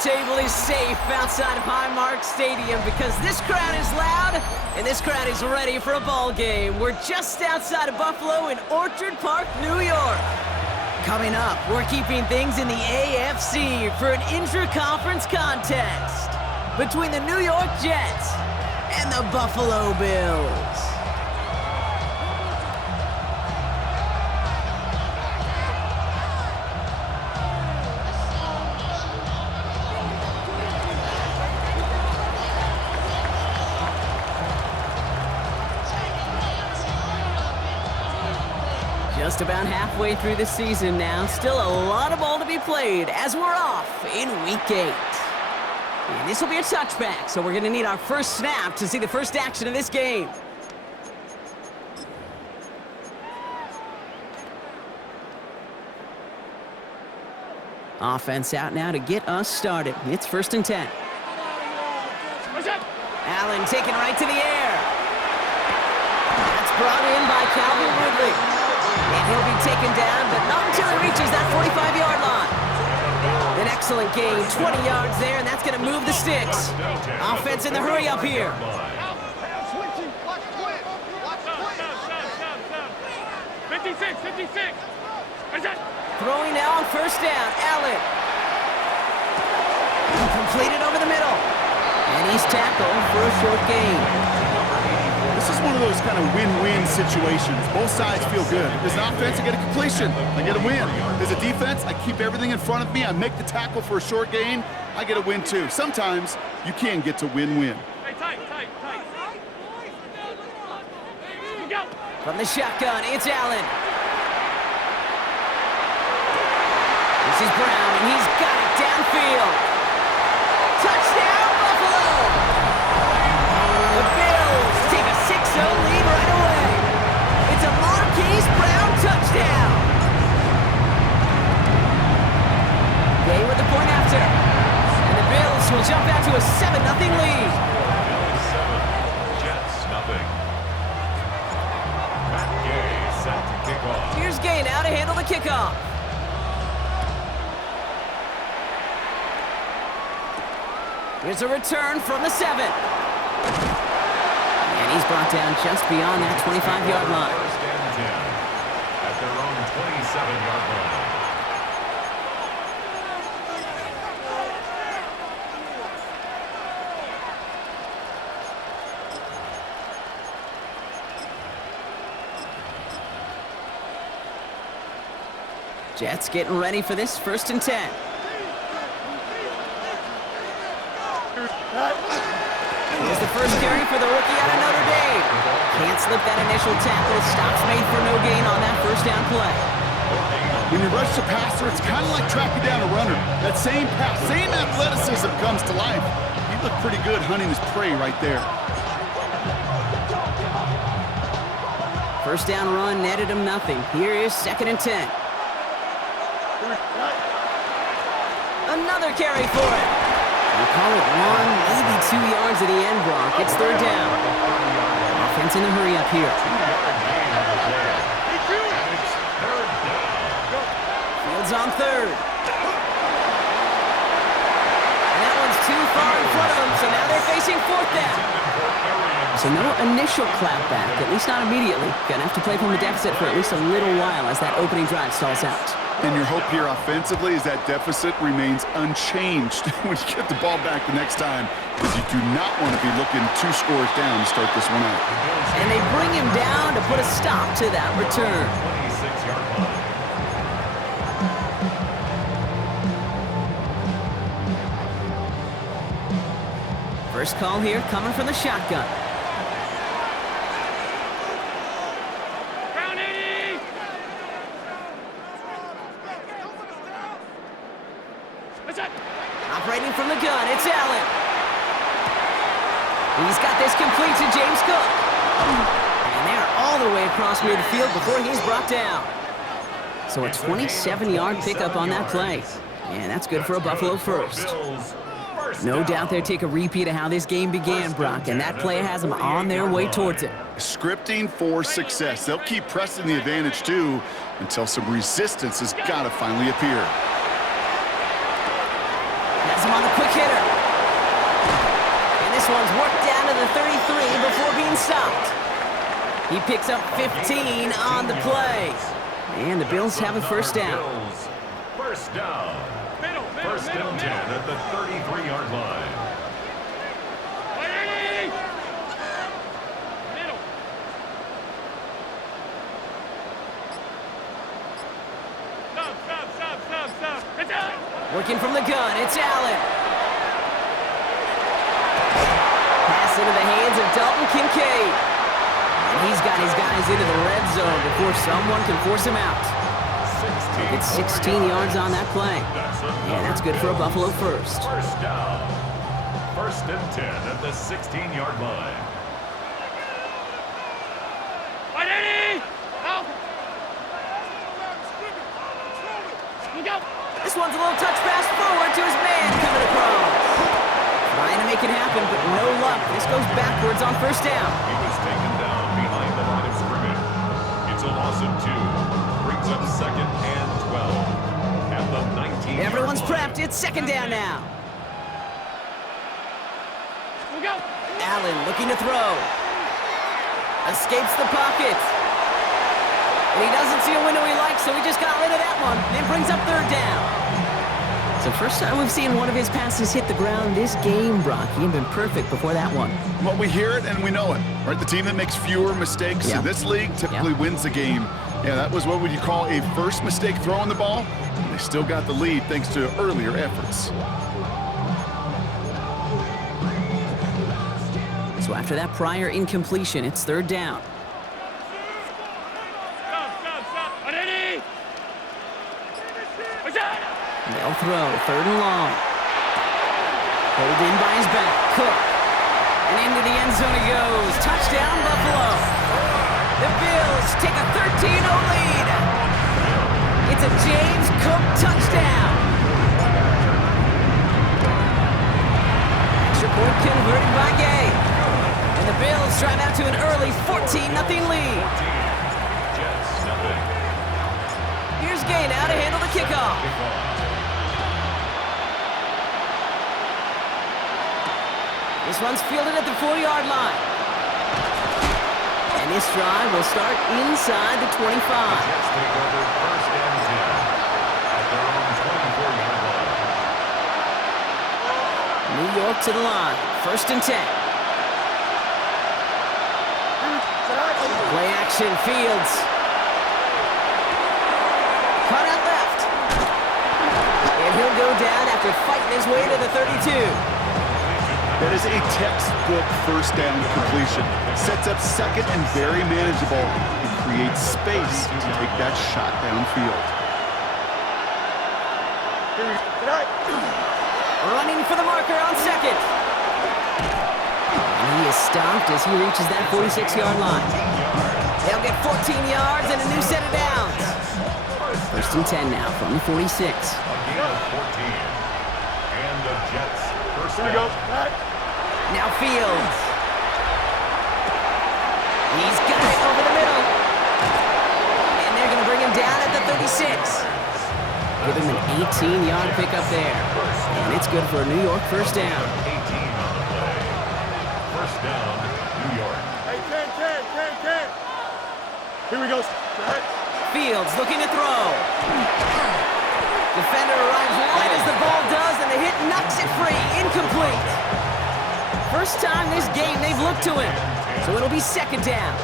table is safe outside of Highmark Stadium because this crowd is loud and this crowd is ready for a ball game. We're just outside of Buffalo in Orchard Park, New York. Coming up, we're keeping things in the AFC for an intra-conference contest between the New York Jets and the Buffalo Bills. Just about halfway through the season now. Still a lot of ball to be played as we're off in Week 8. And this will be a touchback, so we're going to need our first snap to see the first action of this game. Offense out now to get us started. It's 1st and 10. Allen taken right to the air. That's brought in by Calvin Ridley. And he'll be taken down, but not until he reaches that 45-yard line. An excellent gain, 20 yards there, and that's going to move the sticks. Offense in the hurry up here. 56. Throwing now on 1st down, Allen. Completed over the middle. And he's tackled for a short gain. This is one of those kind of win-win situations. Both sides feel good. As an offense, I get a completion. I get a win. As a defense, I keep everything in front of me. I make the tackle for a short gain. I get a win, too. Sometimes you can get to win-win. Tight. From the shotgun, it's Allen. This is Brown, and he's got it downfield. Touchdown, Buffalo! The Bills take a 6-0 lead right away. It's a Marquise Brown touchdown. Gay with the point after. And the Bills will jump out to a 7-0 lead. Bills 7, Jets nothing. Matt Gay set to kick off. Here's Gay now to handle the kickoff. Here's a return from the 7. And he's brought down just beyond that 25-yard line. 1st and 10 at their own 27-yard line. Jets getting ready for this 1st and 10. Here's the first carry for the rookie out of Notre Dame. Can't slip that initial tackle. Stops made for no gain on that 1st down play. When you rush the passer, it's kind of like tracking down a runner. That same pass, same athleticism comes to life. He looked pretty good hunting his prey right there. 1st down run netted him nothing. Here is 2nd and 10. Another carry for it. We'll call it 1, maybe 2 yards at the end block. It's 3rd down. Offense in the hurry up here. Fields on 3rd. And that one's too far in front of them, so now they're facing 4th down. So no initial clapback, at least not immediately. Gonna have to play from the deficit for at least a little while as that opening drive stalls out. And your hope here offensively is that deficit remains unchanged when you get the ball back the next time, because you do not want to be looking 2 scores down to start this one out. And they bring him down to put a stop to that return. 26-yard line. First call here coming from the shotgun. Operating from the gun, it's Allen. He's got this complete to James Cook. And they're all the way across midfield before he's brought down. So a 27-yard pickup on that play. And that's good for a Buffalo first. No doubt they'll take a repeat of how this game began, Brock, and that play has them on their way towards it. Scripting for success. They'll keep pressing the advantage, too, until some resistance has got to finally appear. Has him on the quick hitter. And this one's worked down to the 33 before being stopped. He picks up 15 on the play. And the Bills have a first down. First down. First and 10 at the 33-yard line. Working from the gun, it's Allen. Pass into the hands of Dalton Kincaid. And he's got his guys into the red zone before someone can force him out. It's 16 yards on that play. Yeah, that's good for a Buffalo first. First down. First and 10 at the 16-yard line. This one's a little touch pass forward to his man coming across. Trying to make it happen, but no luck. This goes backwards on first down. He was taken down behind the line of scrimmage. It's a loss of 2. Brings up second and 12. At the 19. Everyone's prepped. It's second down now. Allen looking to throw. Escapes the pocket. And he doesn't see a window he likes, so he just got rid of that one. And brings up third down. It's the first time we've seen one of his passes hit the ground this game, Brock. He had been perfect before that one. Well, we hear it and we know it, right? The team that makes fewer mistakes in this league typically wins the game. Yeah, that was what would you call a first mistake throwing the ball. And they still got the lead thanks to earlier efforts. So after that prior incompletion, it's third down. They'll throw, third and long. Pulled in by his back, Cook. And into the end zone he goes. Touchdown, Buffalo. The Bills take a 13-0 lead. It's a James Cook touchdown. Extra point converted by Gay. And the Bills drive out to an early 14-0 lead. Here's Gay now to handle the kickoff. This one's fielded at the 4-yard line. And this drive will start inside the 25. Jets take over first and 10 at their own 24-yard line. New York to the line. First and 10. Play action, Fields. Cut out left. And he'll go down after fighting his way to the 32. That is a textbook first down completion. Sets up second and very manageable and creates space to take that shot downfield. Running for the marker on second. And he is stopped as he reaches that 46-yard line. They'll get 14 yards and a new set of downs. First and 10 now from the 46. A gain of 14. And the Jets first down. Now Fields. He's got it over the middle. And they're going to bring him down at the 36. Give him an 18-yard pickup there. And it's good for a New York first down. 18 on the play. First down, New York. Hey, Ken. Here we go. Fields looking to throw. Defender arrives right as the ball does, and the hit knocks it free. Incomplete. First time this game they've looked to him, so it'll be second down.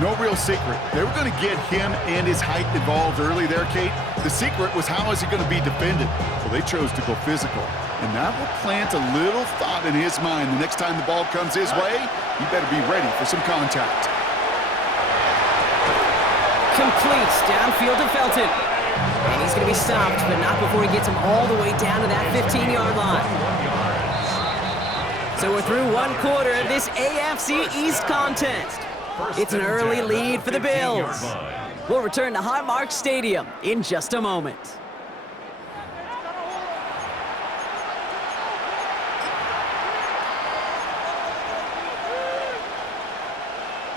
No real secret. They were going to get him and his height involved early there, Kate. The secret was how is he going to be defended? Well, they chose to go physical, and that will plant a little thought in his mind. The next time the ball comes his way, he better be ready for some contact. Completes downfield to Felton. And he's going to be stopped, but not before he gets him all the way down to that 15-yard line. So we're through one quarter of this AFC East contest. It's an early lead for the Bills. We'll return to Highmark Stadium in just a moment.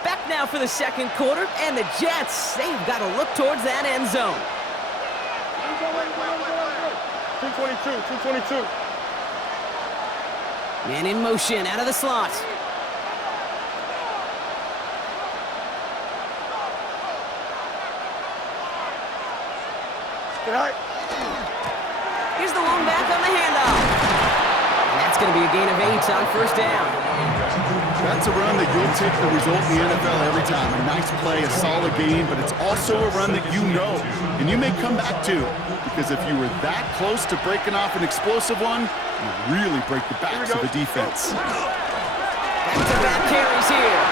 Back now for the second quarter, and the Jets, they've got to look towards that end zone. 222. Man in motion, out of the slot. Here's the long back on the handoff. And that's going to be a gain of 8 on first down. That's a run that you'll take the result in the NFL every time. A nice play, a solid game, but it's also a run that you know, and you may come back to, because if you were that close to breaking off an explosive one, you really break the backs of the defense. Back-to-back carries here.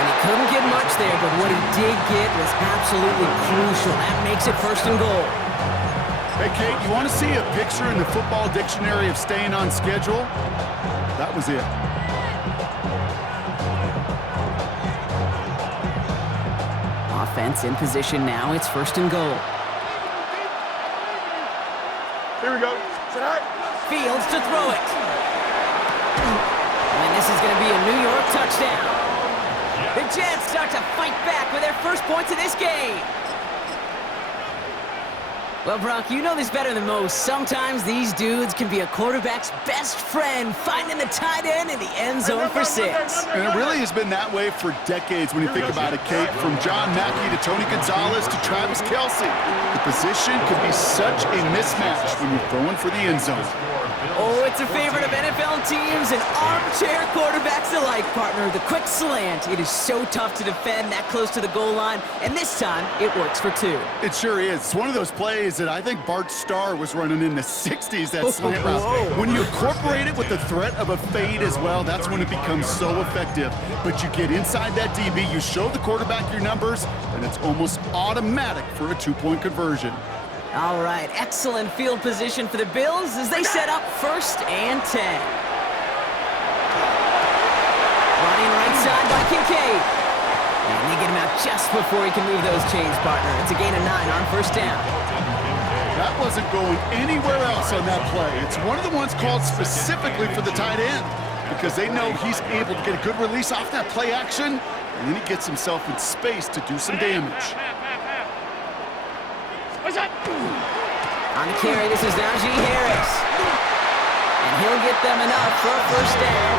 And he couldn't get much there, but what he did get was absolutely crucial. That makes it first and goal. Hey, Kate, you want to see a picture in the football dictionary of staying on schedule? That was it. Offense in position now. It's first and goal. Here we go. Fields to throw it. And this is going to be a New York touchdown. The Jets start to fight back with their first points of this game. Well, Brock, you know this better than most. Sometimes these dudes can be a quarterback's best friend, finding the tight end in the end zone for 6. And it really has been that way for decades when you think about it, Kate. From John Mackey to Tony Gonzalez to Travis Kelce. The position can be such a mismatch when you're throwing for the end zone. Oh, it's a favorite of NFL teams and armchair quarterbacks alike, partner. The quick slant. It is so tough to defend that close to the goal line, and this time it works for 2. It sure is. It's one of those plays that I think Bart Starr was running in the 60s, that slant route. When you incorporate it with the threat of a fade as well, that's when it becomes so effective. But you get inside that DB, you show the quarterback your numbers, and it's almost automatic for a 2-point conversion. All right, excellent field position for the Bills as they set up first and 10. Running right side by Kincaid. And they get him out just before he can move those chains, partner. It's a gain of 9 on first down. That wasn't going anywhere else on that play. It's one of the ones called specifically for the tight end because they know he's able to get a good release off that play action, and then he gets himself in space to do some damage. On the carry, this is Najee Harris. And he'll get them enough for a first down.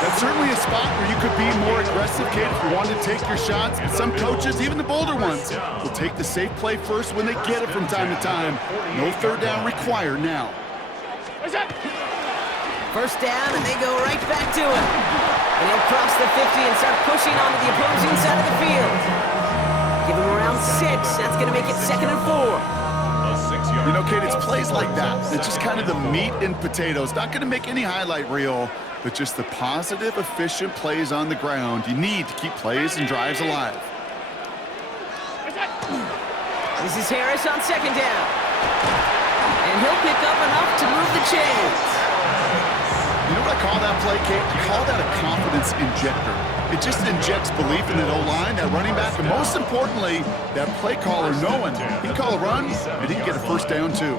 That's certainly a spot where you could be more aggressive, Kate, if you wanted to take your shots. But some coaches, even the bolder ones, will take the safe play first when they get it from time to time. No third down required now. First down, and they go right back to him. And he'll cross the 50 and start pushing onto the opposing side of the field. Give him around 6. That's going to make it second and 4. You know, Kate, it's plays like that. It's just kind of the meat and potatoes. Not going to make any highlight reel, but just the positive, efficient plays on the ground. You need to keep plays and drives alive. This is Harris on second down. And he'll pick up enough to move the chains. You know what I call that play, Kate? I call that a confidence injector. It just injects belief in that O-line, that running back, and most importantly, that play caller knowing he can call a run and he can get a first down too.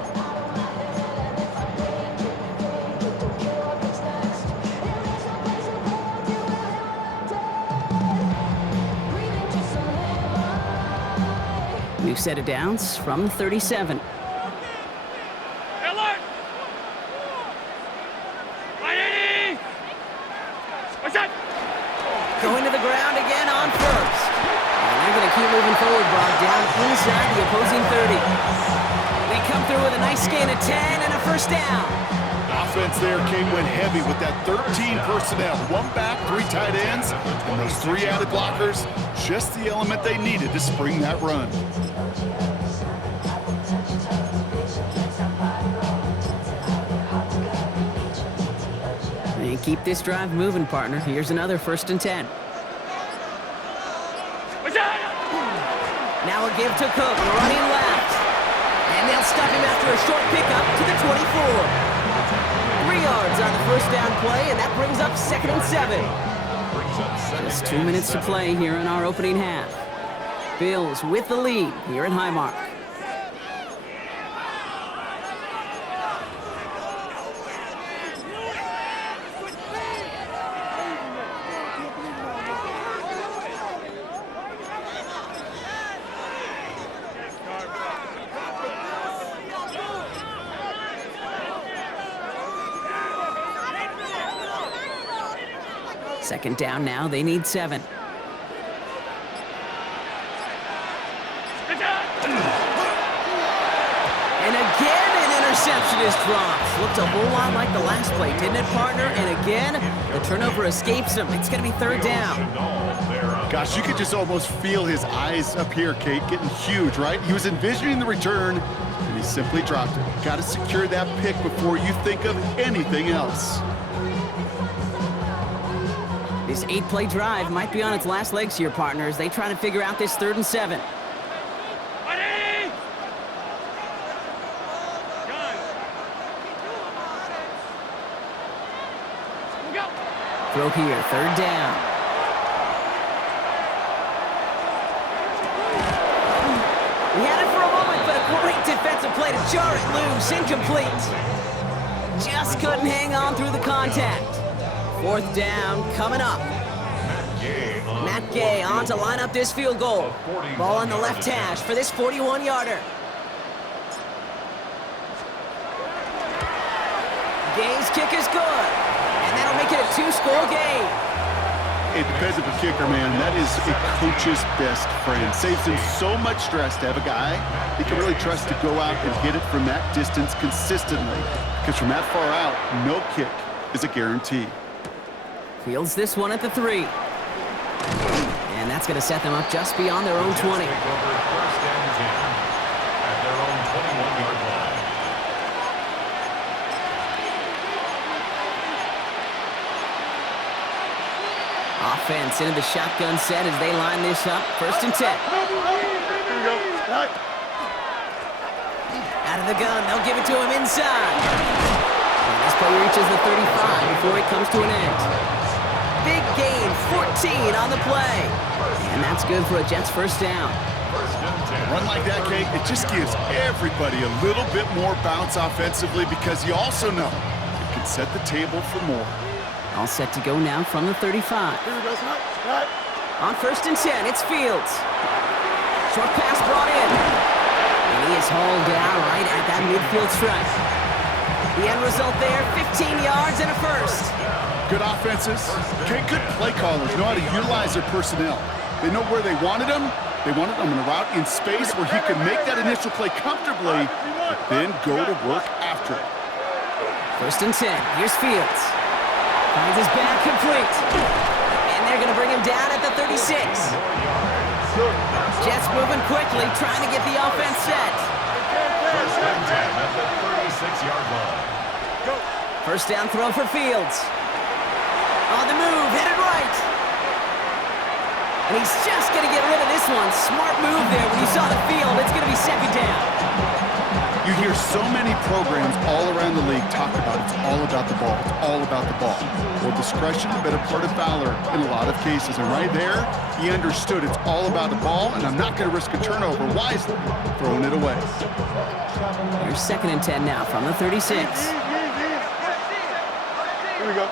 New set of downs from 37. Going to the ground again on first. And they're going to keep moving forward, Brock, down inside the opposing 30. They come through with a nice gain of 10 and a first down. Offense there, Kate, went heavy with that 13 personnel. 1 back, 3 tight ends, and those 3 added blockers. Just the element they needed to spring that run. And keep this drive moving, partner. Here's another first and 10. Now a give to Cook, running left. And they'll stop him after a short pickup to the 24. 3 yards on the first down play, and that brings up second and 7. Just 2 minutes to play here in our opening half. Bills with the lead here at Highmark. Second down now, they need 7. And again, an interception is dropped. Looked a whole lot like the last play, didn't it, partner? And again, the turnover escapes him. It's going to be third down. Gosh, you could just almost feel his eyes up here, Kate, getting huge, right? He was envisioning the return, and he simply dropped it. Got to secure that pick before you think of anything else. This 8-play drive might be on its last legs here, partners. They try to figure out this 3rd and 7. Throw here, 3rd down. We had it for a moment, but a great defensive play to jar it loose. Incomplete. Just couldn't hang on through the contact. 4th down coming up. Matt Gay on to line up this field goal. Ball on the left hash for this 41-yarder. Gay's kick is good. And that'll make it a 2-score game. It depends on the kicker, man. That is a coach's best friend. Saves him so much stress to have a guy he can really trust to go out and hit it from that distance consistently. Because from that far out, no kick is a guarantee. Fields this one at the 3. And that's going to set them up just beyond their own 20. First and 10 at their own 21-yard line. Offense into the shotgun set as they line this up. 1st and 10. Out of the gun, they'll give it to him inside. And this play reaches the 35 before it comes to an end. Big gain, 14 on the play. And that's good for a Jets 1st down. A run like that, Kate, it just gives everybody a little bit more bounce offensively because you also know it can set the table for more. All set to go now from the 35. On 1st and 10, it's Fields. Short pass brought in. And he is hauled down right at that midfield stripe. The end result there, 15 yards and a 1st. Good offenses. Okay, good play callers know how to utilize their personnel. They know where they wanted them. They wanted them in a route in space where he could make that initial play comfortably, but then go to work after it. 1st and 10, here's Fields. Finds his back complete. And they're going to bring him down at the 36. Jets moving quickly, trying to get the offense set. First and 10 at the 36-yard line. 1st down throw for Fields. On the move, headed right. And he's just going to get rid of this one. Smart move there when you saw the field. It's going to be 2nd down. You hear so many programs all around the league talk about it's all about the ball. It's all about the ball. Well, discretion, the better part of valor in a lot of cases. And right there, he understood it's all about the ball, and I'm not going to risk a turnover wisely, throwing it away. Here's 2nd and 10 now from the 36. Here we go.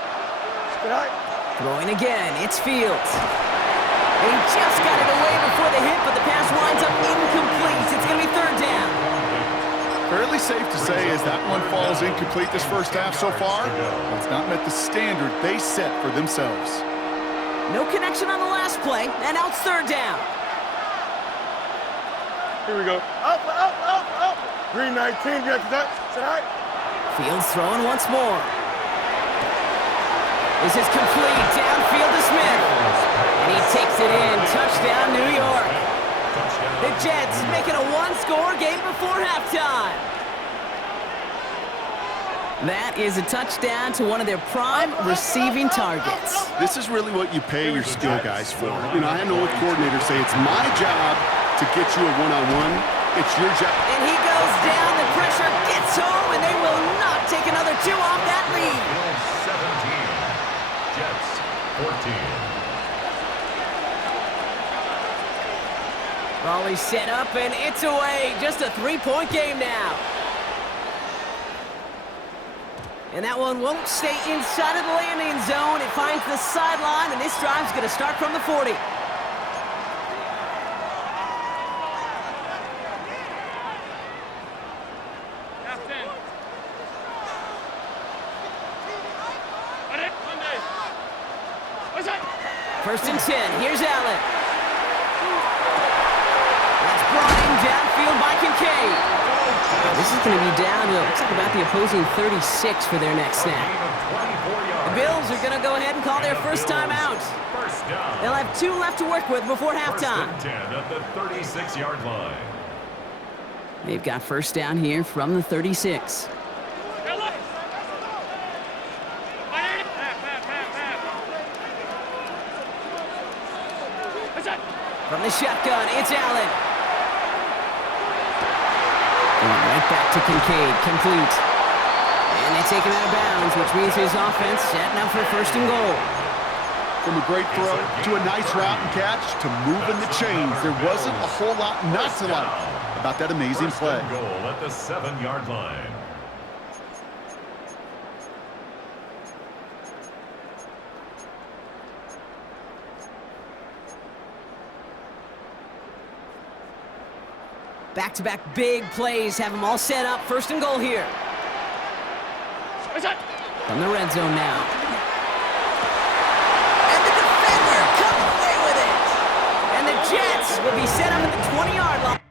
Throwing again, it's Fields. And he just got it away before the hit, but the pass winds up incomplete. It's going to be 3rd down. Fairly safe to say as that one falls incomplete this 1st half so far, it's not met the standard they set for themselves. No connection on the last play, and now it's 3rd down. Here we go. Up. Green 19, get that. Tonight. Fields throwing once more. This is complete, downfield to Smith. And he takes it in, touchdown New York. The Jets make it a 1-score game before halftime. That is a touchdown to one of their prime receiving targets. This is really what you pay your skill guys for. You know, I know what coordinators say, it's my job to get you a one-on-one. It's your job. And he goes down, the pressure gets home, and they will not take another 2 off that lead. 17, Jets 14. Raleigh set up, and it's away. Just a 3-point game now. And that one won't stay inside of the landing zone. It finds the sideline, and this drive's going to start from the 40. What's that? First and 10. Here's Allen. That's brought in downfield by Kincaid. This is going to be down to, looks like about the opposing 36 for their next snap. The Bills are going to go ahead and call their first time out. They'll have 2 left to work with before halftime. First and 10 at the 36-yard line. They've got first down here from the 36. From the shotgun, it's Allen. Going right back to Kincaid, complete. And they take him out of bounds, which means his offense setting up for first and goal. From a great throw to a nice route and catch to moving the chains. There wasn't a whole lot not to like about that amazing play. First and goal at the 7-yard line. Back-to-back big plays have them all set up. First and goal here. From the red zone now. And the defender comes away with it. And the Jets will be set up at the 20-yard line.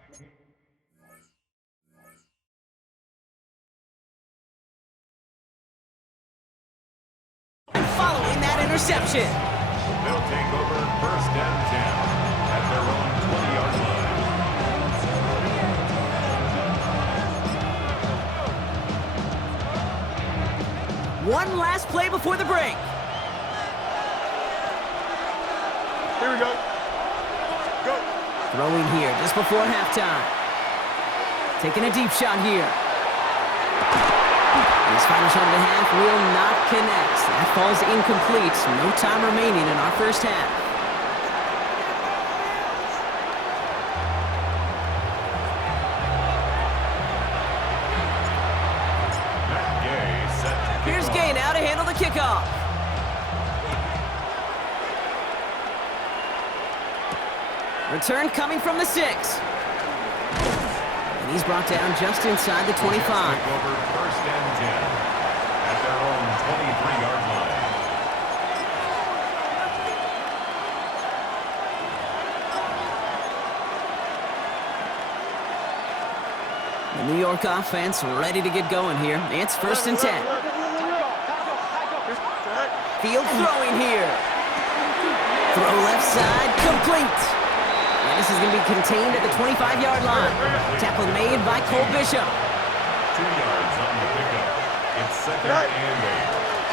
And following that interception. They'll take over first and 10 at their own 20-yard line. One last play before the break. Here we go. Go. Throwing here just before halftime. Taking a deep shot here. And his final shot of the half will not connect. That falls incomplete. No time remaining in our first half. Here's Gay now to handle the kickoff. Return coming from the 6. And he's brought down just inside the 25. Over first and 10 at their own 23-yard line. The New York offense ready to get going here. It's first and 10. Field throwing here. Throw left side, complete. And this is going to be contained at the 25-yard line. Tackle made by Cole Bishop. 2 yards on the pickup. It's second and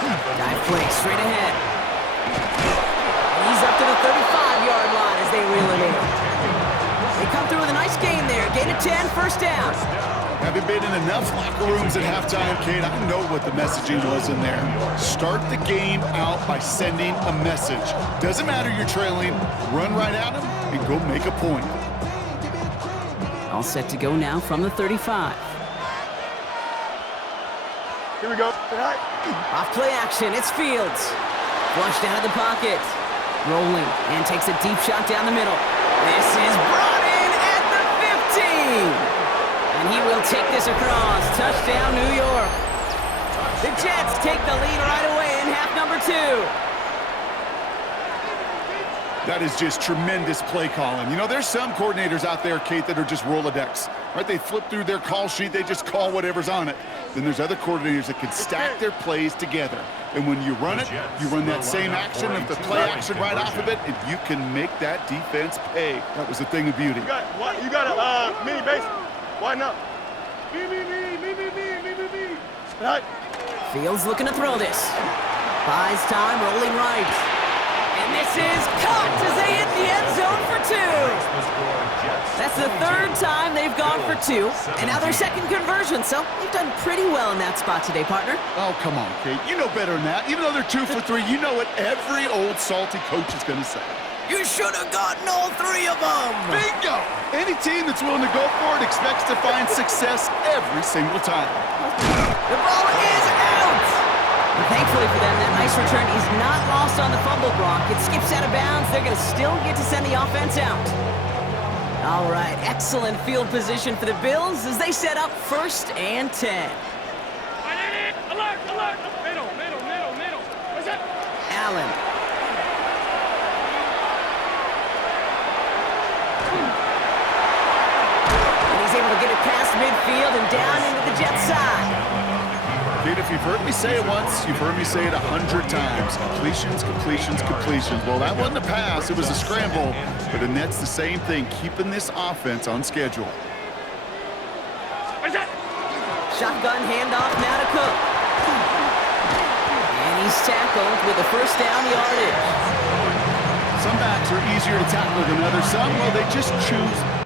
8. Dive play straight ahead. And he's up to the 35-yard line as they reel it in. They come through with a nice gain there. Gain of 10, first down. Having been in enough locker rooms at halftime, Kate, I know what the messaging was in there. Start the game out by sending a message. Doesn't matter you're trailing, run right at them and go make a point. All set to go now from the 35. Here we go. Off play action, it's Fields. Flushed out of the pocket. Rolling and takes a deep shot down the middle. This is brought in at the 15. And he will take this across. Touchdown, New York. The Jets take the lead right away in half number 2. That is just tremendous play calling. You know, there's some coordinators out there, Kate, that are just Rolodex, right? They flip through their call sheet, they just call whatever's on it. Then there's other coordinators that can stack their plays together. And when you run it, you run that same action of the play action right off of it, and you can make that defense pay. That was the thing of beauty. You got a mini base. Why not? Me. Right. Fields looking to throw this. Buys time, rolling right. And this is caught as they hit the end zone for 2. That's the 3rd time they've gone for 2. And now their second conversion, so they've done pretty well in that spot today, partner. Oh, come on, Kate. You know better than that. Even though they're 2 for 3, you know what every old salty coach is going to say. You should have gotten all 3 of them. Bingo! Any team that's willing to go for it expects to find success every single time. The ball is out! And thankfully for them, that nice return is not lost on the fumble block. It skips out of bounds. They're going to still get to send the offense out. All right, excellent field position for the Bills as they set up first and 10. Alert! Middle. What's that? Allen. midfield and down into the Jets side. Kate, if you've heard me say it once, you've heard me say it 100 times. Completions, completions, completions. Well, that wasn't a pass, it was a scramble. But the net's the same thing, keeping this offense on schedule. Shotgun handoff now to Cook. And he's tackled with the first down yardage. Some backs are easier to tackle than others. Some, well, they just choose.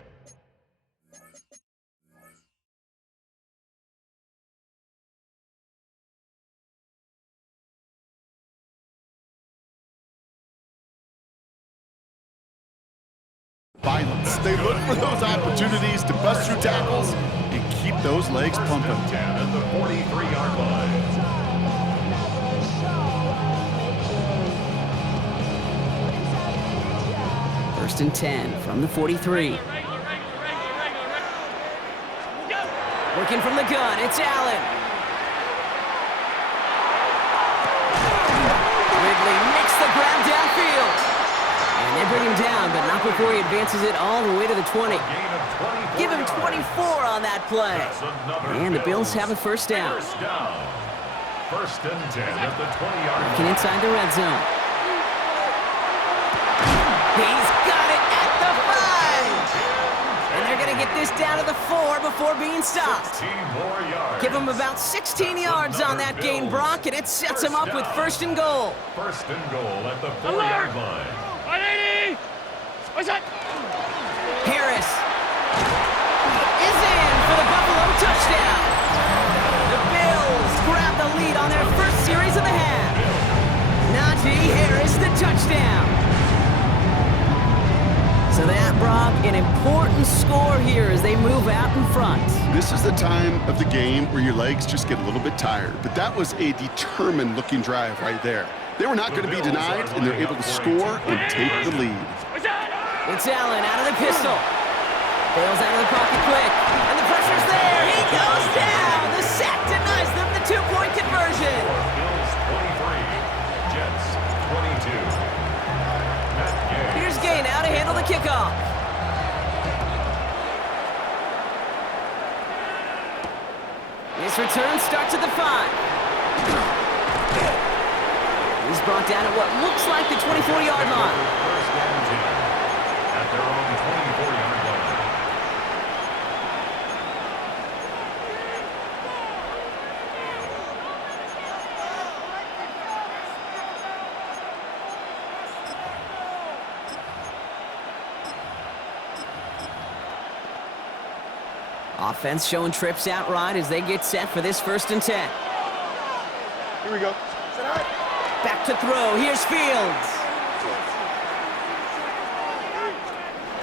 Violence. They look for those opportunities to bust through tackles and keep those legs pumping. 10 at the 43-yard line. First and 10 from the 43. Working from the gun, it's Allen. Ridley makes the grab downfield. And they bring him down, but not before he advances it all the way to the 20. Give him 24 on that play. And the Bills have a first down. First and 10 at the 20-yard line. Looking inside the red zone. He's got it at the 5. And they're going to get this down to the 4 before being stopped. 16 more yards. Give him about 16 yards on that gain, Brock, and it sets him up with first and goal. First and goal at the 4-yard line. 180! What's that? Harris is in for the Buffalo touchdown. The Bills grab the lead on their first series of the half. Najee Harris, the touchdown. So that, Brock, an important score here as they move out in front. This is the time of the game where your legs just get a little bit tired, but that was a determined-looking drive right there. They were not going to be denied, and they're able to score and take the lead. It's Allen out of the pistol. Bails out of the pocket quick, and the pressure's there. He goes down. The sack denies them the two-point conversion. Bills 23, Jets 22. Here's Gay now to handle the kickoff. His return starts at the 5. He's brought down at what looks like the 24-yard line. First and 10 at their own 24-yard line. Offense showing trips out right as they get set for this first and 10. Here we go. Back to throw. Here's Fields.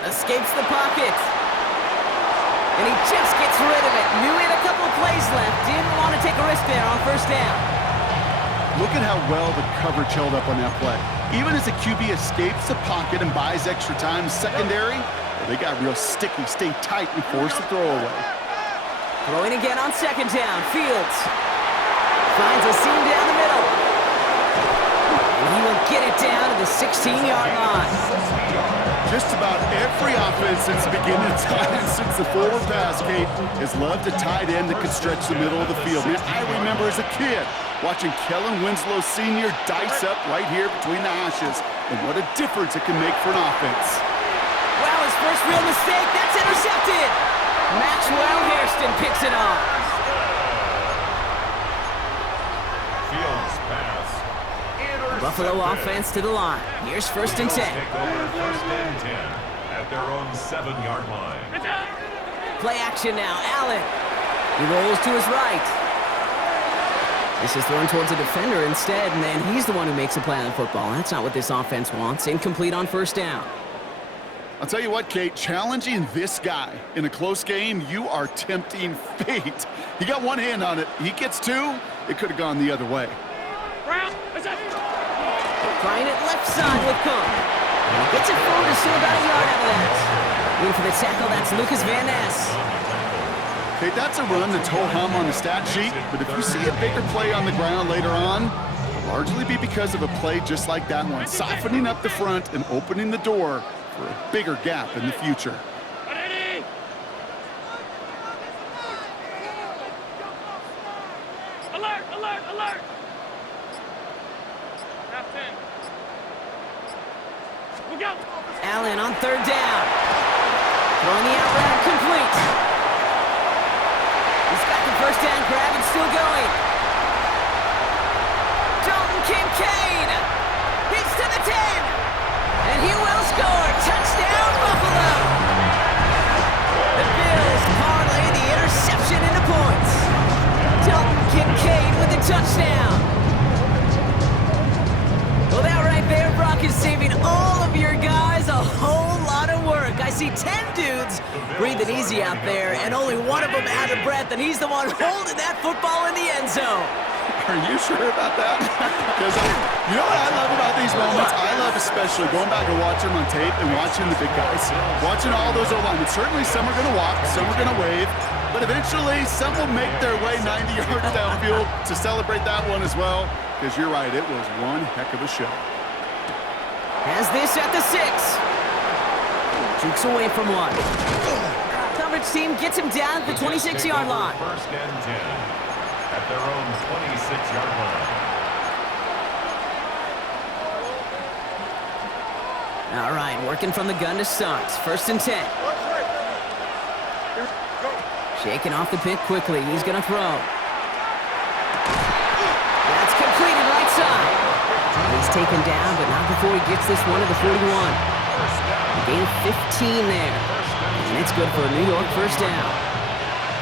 Escapes the pocket. And he just gets rid of it. Knew he had a couple plays left. Didn't want to take a risk there on first down. Look at how well the coverage held up on that play. Even as the QB escapes the pocket and buys extra time secondary, they got real sticky, stay tight, and force the throw away. Throwing again on second down. Fields finds a seam down the middle. And he will get it down to the 16-yard line. Just about every offense since the beginning of time, since the forward pass, Kate, has loved a tight end that could stretch the middle of the field. Man, I remember as a kid watching Kellen Winslow Sr. dice up right here between the hashes. And what a difference it can make for an offense. Wow, his first real mistake. That's intercepted. Maxwell Hairston picks it off. Fields pass. Buffalo offense to the line. Here's first and 10. Take over first and 10 at their own 7-yard line. Play action now. Allen. He rolls to his right. This is thrown towards a defender instead, and then he's the one who makes a play on the football. That's not what this offense wants. Incomplete on first down. I'll tell you what, Kate, challenging this guy in a close game, you are tempting fate. He got one hand on it. He gets two, it could have gone the other way. Trying it left side with Cook. And he gets it forward to still about a yard out of that. In for the tackle, that's Lucas Van Ness. Okay, that's a run that's ho-hum on the stat sheet, but if you see a bigger play on the ground later on, it'll largely be because of a play just like that one, softening up the front and opening the door for a bigger gap in the future. go. Allen on third down. Throwing the out route complete. He's got the first down grab and still going. Dalton Kincaid. He's to the 10. And he will score. Touchdown, Buffalo. The Bills parlay the interception into points. Dalton Kincaid with the touchdown. Well, that right there, Brock, is saving all of your guys a whole lot of work. I see 10 dudes breathing easy out there, and only one of them out of breath, and he's the one holding that football in the end zone. Are you sure about that? Because you know what I love about these moments? I love especially going back and watching them on tape and watching the big guys. Watching all those O-linemen. Certainly some are going to walk, some are going to wave, but eventually some will make their way 90 yards downfield to celebrate that one as well. Because you're right, it was one heck of a show. Has this at the 6. Jukes away from one. Coverage team gets him down at the 26-yard line. First and 10 at their own 26-yard line. All right, working from the gun to start. First and 10. Shaking off the pick quickly. He's going to throw. That's completed right side. He's taken down, but not before he gets this one to the 41. A gain of 15 there. And it's good for a New York first down.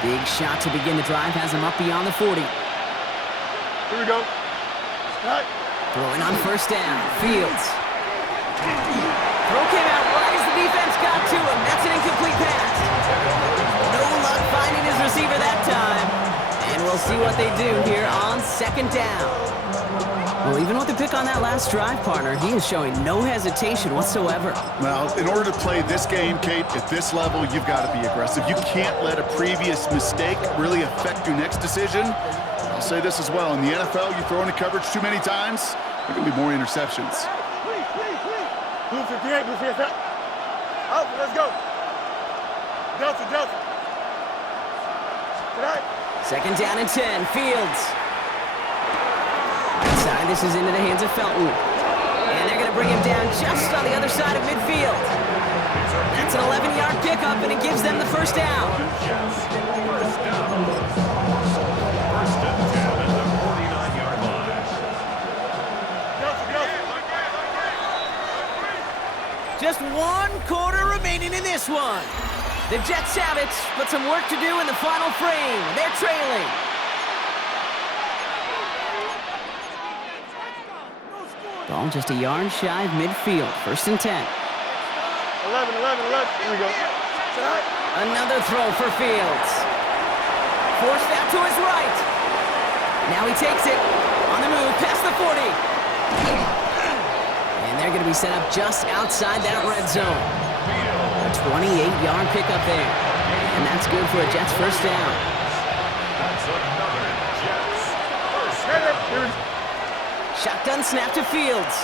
Big shot to begin the drive has him up beyond the 40. Here we go. Right. Throwing on first down. Fields. Throw came out right as the defense got to him. That's an incomplete pass. No luck finding his receiver that time. And we'll see what they do here on second down. Well, even with the pick on that last drive, partner, he is showing no hesitation whatsoever. Well, in order to play this game, Kate, at this level, you've got to be aggressive. You can't let a previous mistake really affect your next decision. I'll say this as well. In the NFL, you throw into coverage too many times, there can be more interceptions. Blue 58, blue 58. Up, let's go. Delta, Delta. Tonight. Second down and 10. Fields. Outside, this is into the hands of Felton. And they're going to bring him down just on the other side of midfield. That's an 11-yard pickup, and it gives them the first down. First down. First and 10 at the 49-yard line. Delta, Delta. Just 1 quarter remaining in this one. The Jets have it, but some work to do in the final frame. They're trailing. Ball just a yard shy of midfield. First and 10. 11, 11, 11. Here we go. Tonight. Another throw for Fields. Forced out to his right. Now he takes it. On the move, past the 40. And they're going to be set up just outside that red zone. A 28-yard pickup there. And that's good for a Jets first down. That's another Jets first down. Shotgun snap to Fields.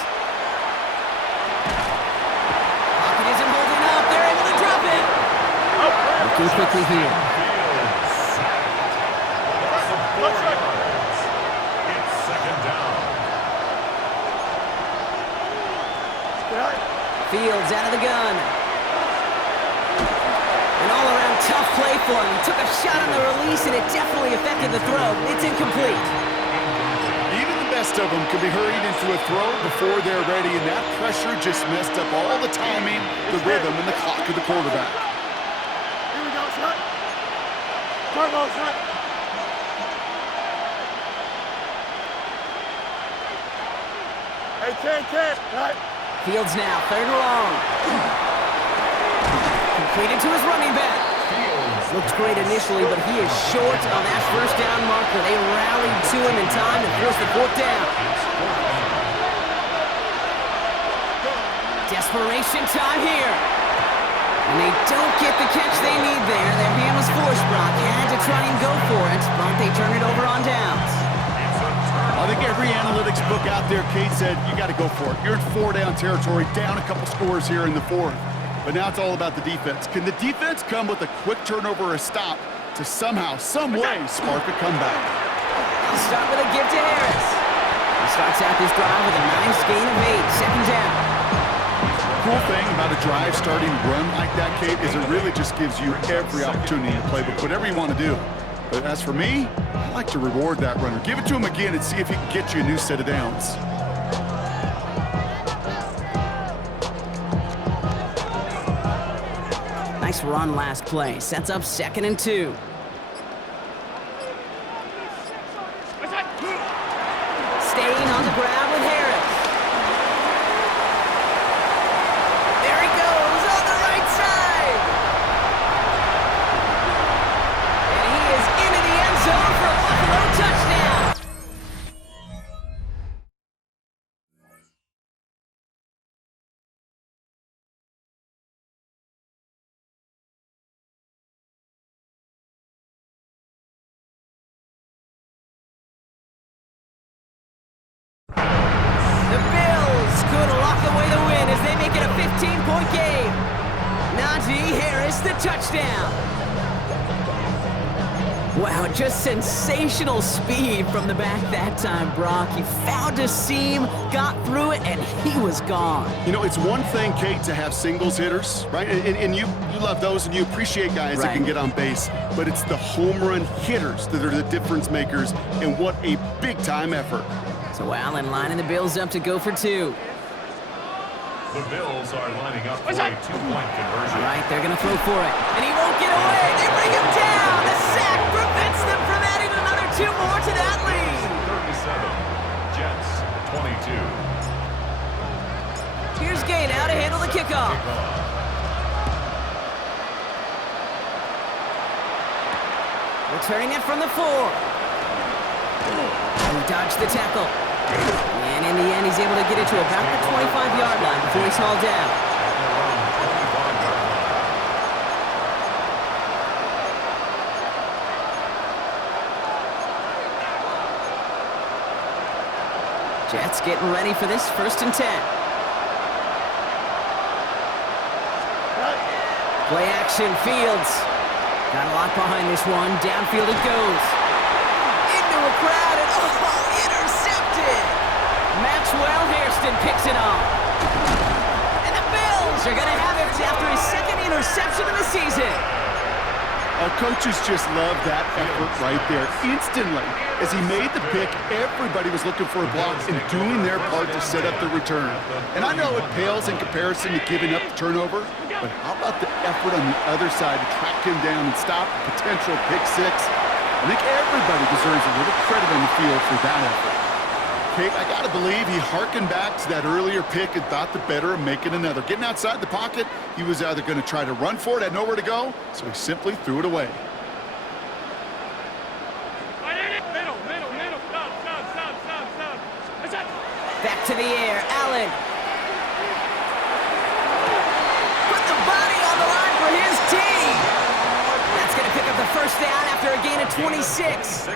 Pocket isn't holding up. They're able to drop it. Looking quickly here. It's second down. Fields out of the gun. An all-around tough play for him. He took a shot on the release, and it definitely affected the throw. It's incomplete. Even the best of them can be hurried into a throw before they're ready, and that pressure just messed up all the timing, the rhythm, and the clock of the quarterback. Here we go, son. Turbo, son. Hey, 10, right? Fields now, third and long. Completed to his running back. Looked great initially, but he is short on that first down marker. They rallied to him in time to force the fourth down. Desperation time here. And they don't get the catch they need there. Their hand was forced. Brock had to try and go for it, but they turn it over on downs. I think every analytics book out there, Kate, said you got to go for it. You're in 4-down territory, down a couple scores here in the fourth. But now it's all about the defense. Can the defense come with a quick turnover or a stop to somehow, some way, spark a comeback? They'll start with a give to Harris. He starts out this drive with a nice gain of 8. Second down. cool thing about a drive starting run like that, Kate, is it really just gives you every opportunity to play, but whatever you want to do. But as for me, I like to reward that runner. Give it to him again and see if he can get you a new set of downs. Nice run last play. Sets up 2nd and 2. Staying on the ground with Harris. There he goes on the right side. And he is into the end zone for a Buffalo touchdown. The Bills could lock away the win as they make it a 15-point game. Najee Harris, the touchdown. Wow, just sensational speed from the back that time, Brock. He found a seam, got through it, and he was gone. You know, it's one thing, Kate, to have singles hitters, right? And you love those, and you appreciate guys that can get on base. But it's the home run hitters that are the difference makers, and what a big-time effort. So Allen lining the Bills up to go for 2. The Bills are lining up for a 2-point conversion. All right, they're going to throw for it. And he won't get away. They bring him down. The sack prevents them from adding another 2 more to that lead. 37. Jets, 22. Here's Gay now to handle the kickoff. Returning it from the 4. And he dodged the tackle. And in the end, he's able to get it to about the 25-yard line before he's hauled down. Jets getting ready for this 1st and 10. Play action, Fields. Got a lot behind this one. Downfield it goes. Into a crowd and intercepted. Maxwell Hairston picks it up. And the Bills are going to have it after his 2nd interception of the season. Our coaches just love that effort right there. Instantly, as he made the pick, everybody was looking for a block and doing their part to set up the return. And I know it pales in comparison to giving up the turnover, but how about the effort on the other side to track him down and stop a potential pick 6? I think everybody deserves a little credit on the field for that effort. Kate, I got to believe he hearkened back to that earlier pick and thought the better of making another. Getting outside the pocket, he was either going to try to run for it, had nowhere to go, so he simply threw it away. Back to the air, Allen. Put the body on the line for his team. That's going to pick up the 1st down after a gain of 26.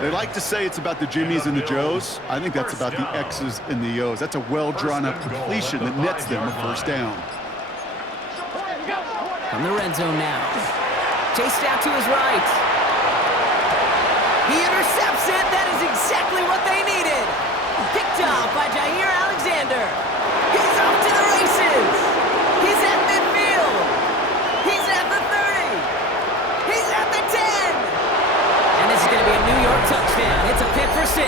They like to say it's about the Jimmies and the Joes. I think that's about the X's and the O's. That's a well-drawn-up completion that nets them a 1st down. From the red zone now. Chased out to his right. He intercepts it. That is exactly what they needed. Picked up by Jair Alexander. He's off to the races. He's at midfield. He's at the 30. He's at the 10. And this is going to be a New York touchdown. It's a pick for 6.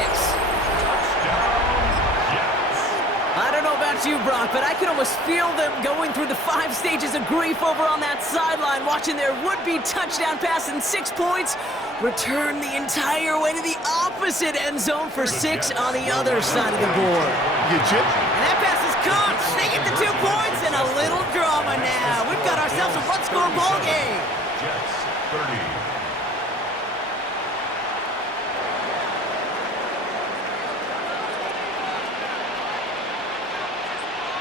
I don't know about you, Brock, but I can almost feel them going through the 5 stages of grief over on that sideline, watching their would-be touchdown pass in 6 points return the entire way to the opposite end zone for 6 on the other side of the board. And that pass is caught. They get the 2 points and a little drama now. We've got ourselves a one-score ball game. Jets, 30.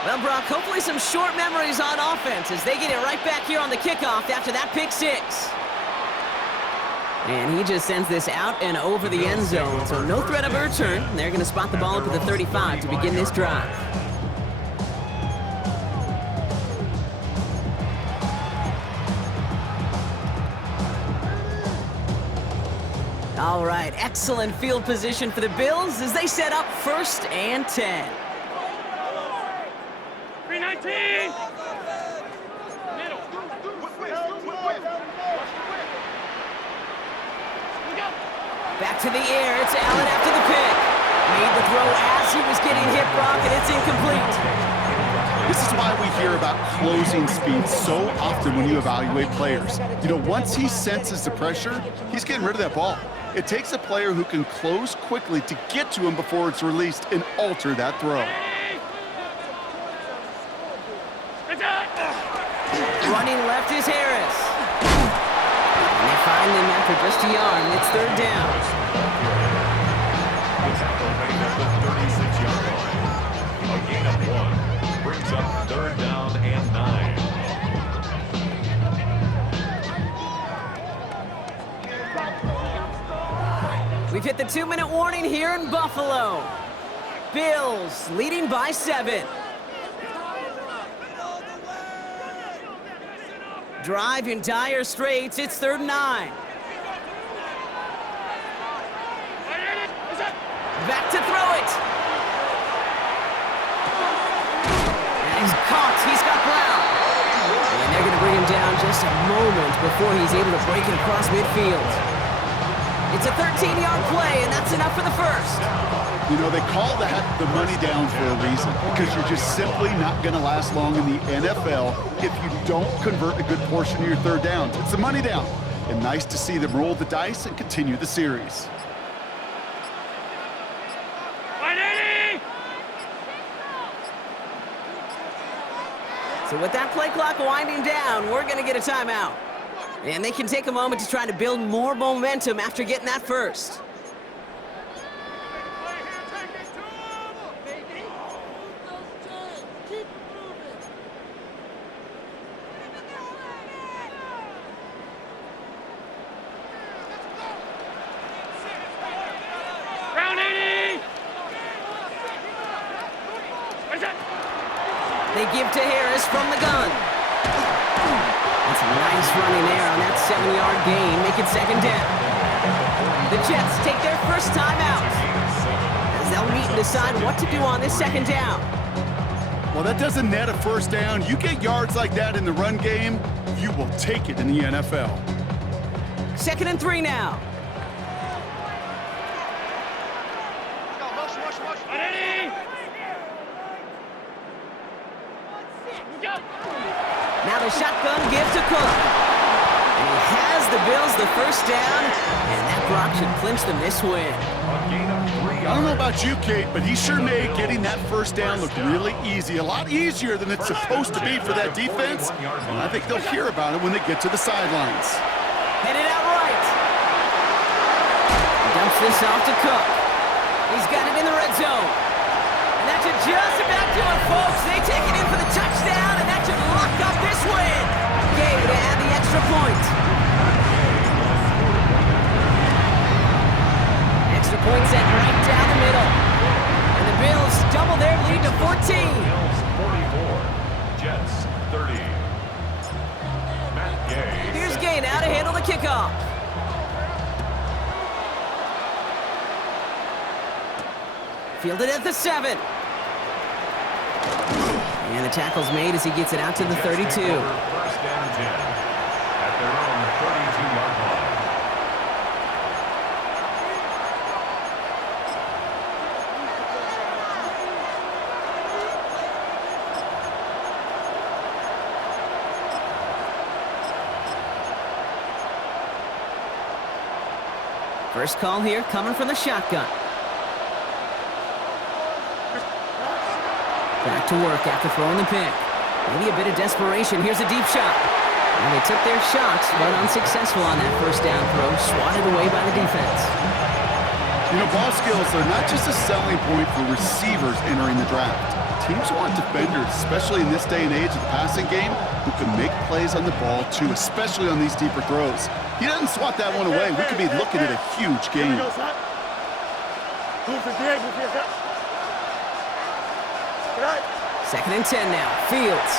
Well, Brock, hopefully some short memories on offense as they get it right back here on the kickoff after that pick 6. And he just sends this out and over the end zone, so no threat of a return. They're going to spot the ball up at the 35 to begin this drive. All right, excellent field position for the Bills as they set up 1st and 10. 319! Back to the air. It's Allen after the pick. Made the throw as he was getting hit, Brock, and it's incomplete. This is why we hear about closing speed so often when you evaluate players. You know, once he senses the pressure, he's getting rid of that ball. It takes a player who can close quickly to get to him before it's released and alter that throw. Running left is Harris. And they find him after just a yard, and it's third down. The tackle made at the 36-yard line. A gain of 1 brings up third down and 9. We've hit the 2-minute warning here in Buffalo. Bills leading by 7. Drive in dire straits. It's third and 9. Back to throw it. And he's caught. He's got Brown. And they're going to bring him down just a moment before he's able to break it across midfield. It's a 13-yard play, and that's enough for the first. You know, they call that the money down for a reason, because you're just simply not going to last long in the NFL if you don't convert a good portion of your third downs. It's the money down. And nice to see them roll the dice and continue the series. So with that play clock winding down, we're going to get a timeout. And they can take a moment to try to build more momentum after getting that first. They give to Harris from the gun. That's a nice running there on that 7-yard gain, make it second down. The Jets take their first time out as they'll meet and decide what to do on this second down. Well, that doesn't net a first down. You get yards like that in the run game, you will take it in the NFL. 2nd and 3 now. Now the shotgun gives to Cook. And he has the Bills the first down, and that block should clinch them this win. I don't know about you, Kate, but he sure made getting that first down look really easy. A lot easier than it's supposed to be for that defense. And I think they'll hear about it when they get to the sidelines. Headed out right. He dumps this off to Cook. He's got it in the red zone. And that should just about do it, folks. They take it in for the touchdown, and that should lock up this win. Gay to add the extra point. Extra point set right down the middle. And the Bills double their lead to 14. Bills 44, Jets 30. Matt Gay. Here's Gay now to handle the kickoff. Fielded at the 7. And the tackle's made as he gets it out to the 32. First and 10 at their own 32-yard line. First call here coming from the shotgun. Back to work after throwing the pick. Maybe a bit of desperation. Here's a deep shot. And they took their shots, but unsuccessful on that first down throw. Swatted away by the defense. You know, ball skills are not just a selling point for receivers entering the draft. Teams want defenders, especially in this day and age of the passing game, who can make plays on the ball too, especially on these deeper throws. He doesn't swat that one away. We could be looking at a huge game. Second and 10 now. Fields.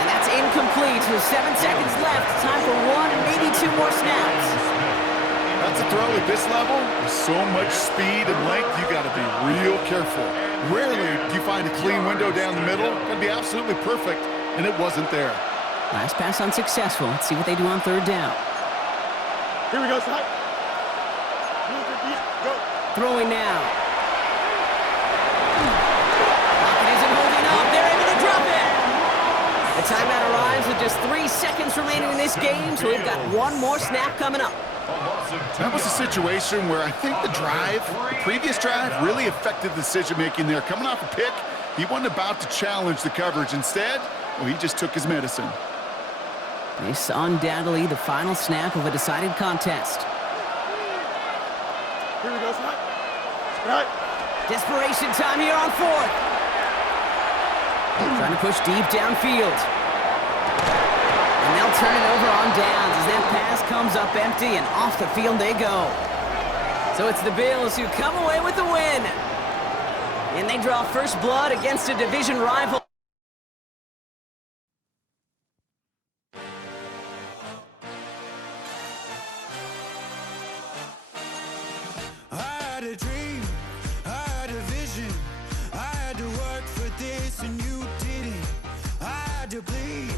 And that's incomplete with 7 seconds left. Time for 1, maybe 2 more snaps. That's a throw at this level. With so much speed and length, you got to be real careful. Rarely do you find a clean window down the middle. It's going to be absolutely perfect, and it wasn't there. Last pass unsuccessful. Let's see what they do on third down. Here we go, side. Go. Throwing now. Pocket isn't holding up. They're able to drop it. The timeout arrives with just 3 seconds remaining in this game, so we've got one more snap coming up. That was a situation where I think the previous drive, really affected the decision-making there. Coming off a pick, he wasn't about to challenge the coverage. Instead, well, he just took his medicine. This undoubtedly the final snap of a decided contest. Here we go, side. Right. Desperation time here on fourth. Trying to push deep downfield. And they'll turn it over on downs as that pass comes up empty and off the field they go. So it's the Bills who come away with the win. And they draw first blood against a division rival. I had a dream, I had a vision, I had to work for this and you didn't. I had to bleed,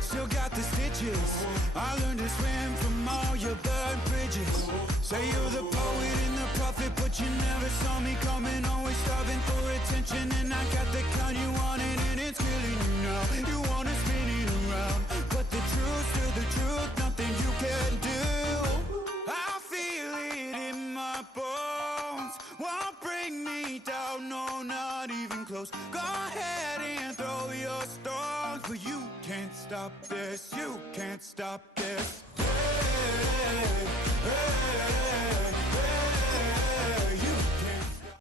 still got the stitches. I learned to swim from all your burned bridges. Say you're the poet and the prophet, but you never saw me coming. Always starving for attention, and I got the kind you wanted, and it's killing you now. You wanna spin it around, but the truth's still the truth. Nothing you can do. I feel it in my bones. Won't bring me down, no, not even close. Go ahead and throw your stones, but you can't stop this. You can't stop this. Hey, hey, hey, you can't stop.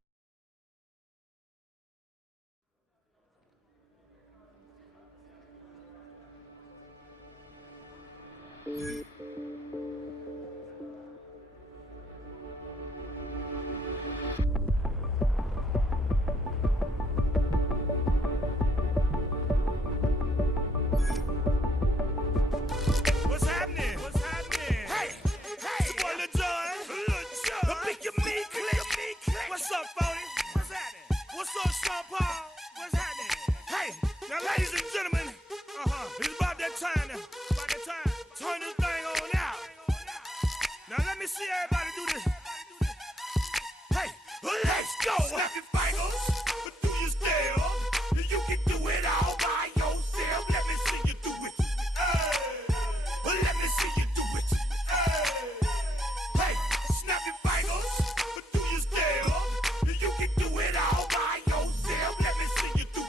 What's happening? What's happening? Hey, hey, it's your boy Lil Jon. The Pick Your Me Click. What's up, Phony? What's happening? What's up, Sean Paul? What's happening? Hey, now, ladies and gentlemen, it's about that time now. About that time. Turn this thing on out. Now, let me see everybody do this. Hey, let's go. Snap your fingers.